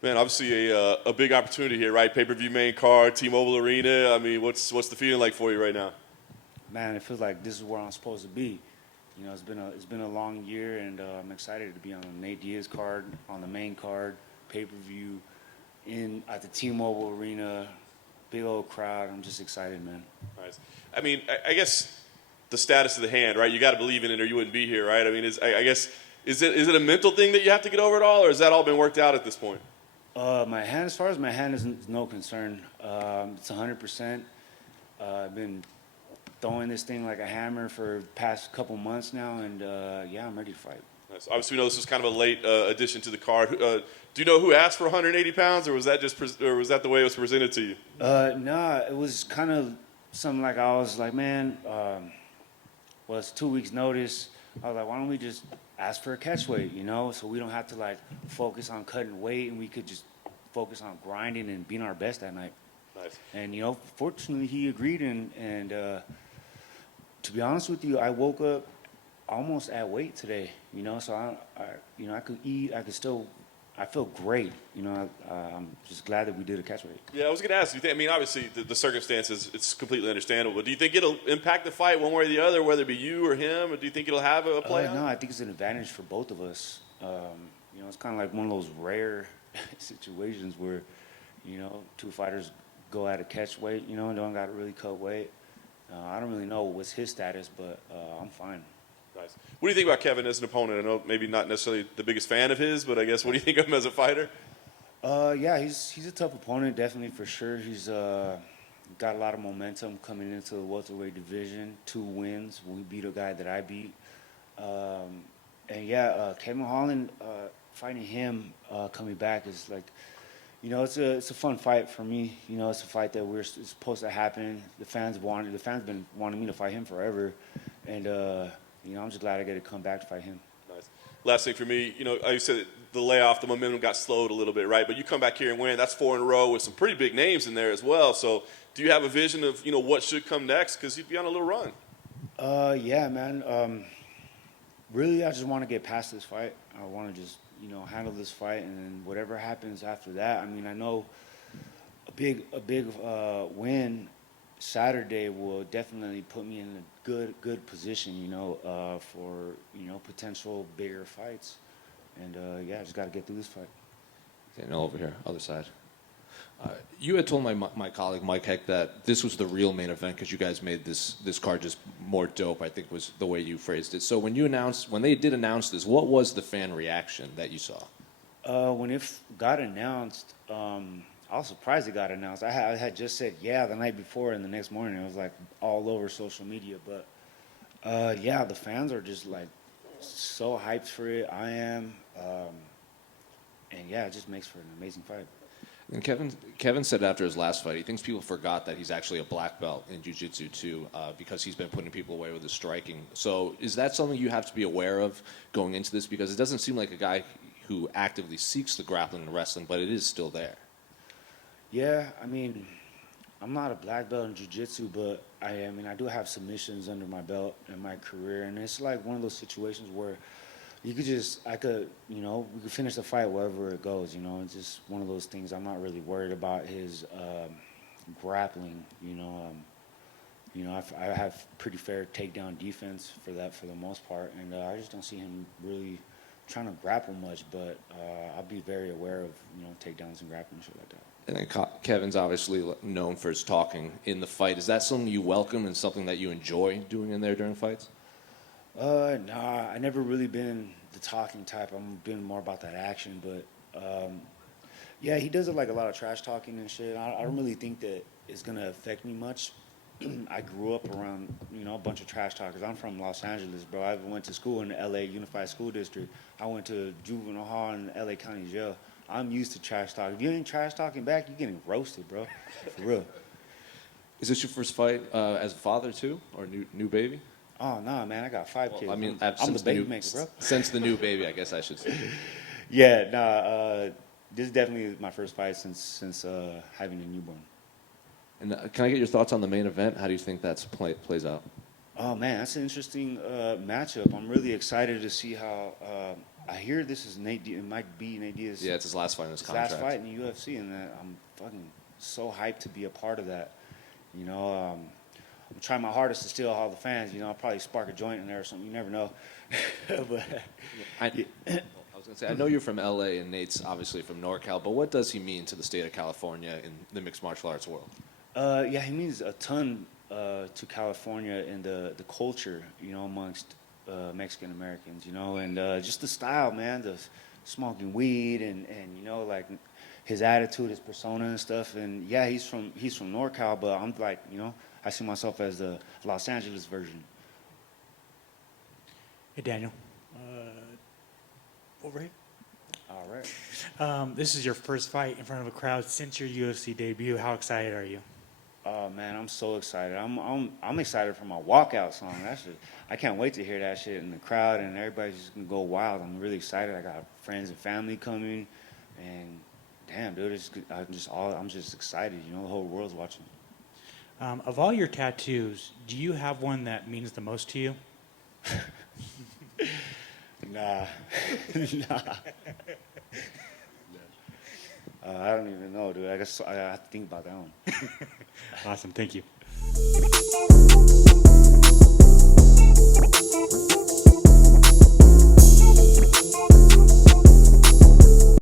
Man, obviously a big opportunity here, right? Pay-per-view main card, T-Mobile Arena. I mean, what's the feeling like for you right now? Man, it feels like this is where I'm supposed to be. You know, it's been a long year, and I'm excited to be on the Nate Diaz card, on the main card, pay-per-view, in at the T-Mobile Arena, big old crowd. I'm just excited, man. Nice. I mean, I guess the status of the hand, right? You got to believe in it, or you wouldn't be here, right? I mean, I guess is it a mental thing that you have to get over it all, or has that all been worked out at this point? My hand, as far as my hand is no concern. It's 100%. I've been throwing this thing like a hammer for the past couple months now, and yeah, I'm ready to fight. Nice. Obviously, we know this was kind of a late addition to the card. Do you know who asked for 180 pounds, or was that or was that the way it was presented to you? Nah, it was kind of something like I was like, man, well, it's 2 weeks' notice. I was like, why don't we just ask for a catch weight, you know, so we don't have to like focus on cutting weight, and we could just focus on grinding and being our best that night. Nice. And you know, fortunately, he agreed, and to be honest with you, I woke up almost at weight today, you know, so I could eat, I feel great, you know. I'm just glad that we did a catch weight. Yeah, I was going to ask. I mean, obviously, the circumstances, it's completely understandable. But do you think it'll impact the fight one way or the other, whether it be you or him, or do you think it'll have a play on it? No, I think it's an advantage for both of us. You know, it's kind of like one of those rare situations where, you know, two fighters go at a catch weight, you know, and don't got to really cut weight. I don't really know what's his status, but I'm fine. Nice. What do you think about Kevin as an opponent? I know maybe not necessarily the biggest fan of his, but I guess what do you think of him as a fighter? Yeah, he's a tough opponent, definitely, for sure. He's got a lot of momentum coming into the welterweight division. 2 wins. We beat a guy that I beat. And yeah, Kevin Holland, fighting him coming back is like, you know, it's a fun fight for me. You know, it's a fight that it's supposed to happen. The fans been wanting me to fight him forever, and you know, I'm just glad I get to come back to fight him. Nice. Last thing for me, you know, like you said, the layoff, the momentum got slowed a little bit, right? But you come back here and win. That's 4 in a row with some pretty big names in there as well. So do you have a vision of, you know, what should come next? Because you'd be on a little run. Yeah, man. Really, I just want to get past this fight. I want to just, you know, handle this fight, and then whatever happens after that. I mean, I know a big win Saturday will definitely put me in a good position, you know, for, you know, potential bigger fights. And yeah, I just got to get through this fight. Okay, no, over here, other side. You had told my colleague Mike Heck that this was the real main event because you guys made this card just more dope, I think was the way you phrased it. So when they did announce this, what was the fan reaction that you saw? When it got announced, I was surprised it got announced. I had just said yeah the night before, and the next morning it was like all over social media. But yeah, the fans are just like so hyped for it. I am, and yeah, it just makes for an amazing fight. And Kevin said after his last fight, he thinks people forgot that he's actually a black belt in jiu-jitsu too, because he's been putting people away with his striking. So is that something you have to be aware of going into this? Because it doesn't seem like a guy who actively seeks the grappling and wrestling, but it is still there. Yeah, I mean, I'm not a black belt in jiu-jitsu, but I mean, I do have submissions under my belt in my career, and it's like one of those situations where you you know, we could finish the fight wherever it goes, you know. It's just one of those things. I'm not really worried about his grappling, you know. You know, I have pretty fair takedown defense for the most part, and I just don't see him really trying to grapple much, but I'll be very aware of, you know, takedowns and grappling and shit like that. And then Kevin's obviously known for his talking in the fight. Is that something you welcome and something that you enjoy doing in there during fights? Nah, I never really been the talking type. I've been more about that action, but yeah, he does like a lot of trash talking and shit. I don't really think that it's gonna affect me much. I grew up around, you know, a bunch of trash talkers. I'm from Los Angeles, bro. I went to school in the LA Unified School District. I went to juvenile hall in the LA County Jail. I'm used to trash talking. If you ain't trash talking back, you're getting roasted, bro. For real. Is this your first fight as a father too, or new baby? Oh no, man! I got 5 kids. I mean, I'm the baby maker, bro. Since the new baby, I guess I should say. Yeah, nah. This is definitely my first fight since having a newborn. And can I get your thoughts on the main event? How do you think that plays out? Oh man, that's an interesting matchup. I'm really excited to see how I hear this is Nate. It might be Nate Diaz. Yeah, it's his last fight in his his last contract. fight in the UFC, and I'm fucking so hyped to be a part of that. You know, I'm trying my hardest to steal all the fans. You know, I'll probably spark a joint in there or something. You never know. But I was going to say, I know you're from LA and Nate's obviously from NorCal, but what does he mean to the state of California in the mixed martial arts world? yeah, he means a ton to California and the culture, you know, amongst Mexican Americans, you know, and just the style, man, the smoking weed and you know, like his attitude, his persona and stuff. And yeah, he's from NorCal, but I'm like, you know, I see myself as the Los Angeles version. Hey, Daniel. Over here. All right. This is your first fight in front of a crowd since your UFC debut. How excited are you? Oh man, I'm so excited. I'm excited for my walkout song. I can't wait to hear that shit in the crowd and everybody's just gonna go wild. I'm really excited. I got friends and family coming, and damn, dude, I'm just excited. You know, the whole world's watching. Of all your tattoos, do you have one that means the most to you? Nah, nah. I don't even know, dude. I guess I have to think about that one. Awesome. Thank you.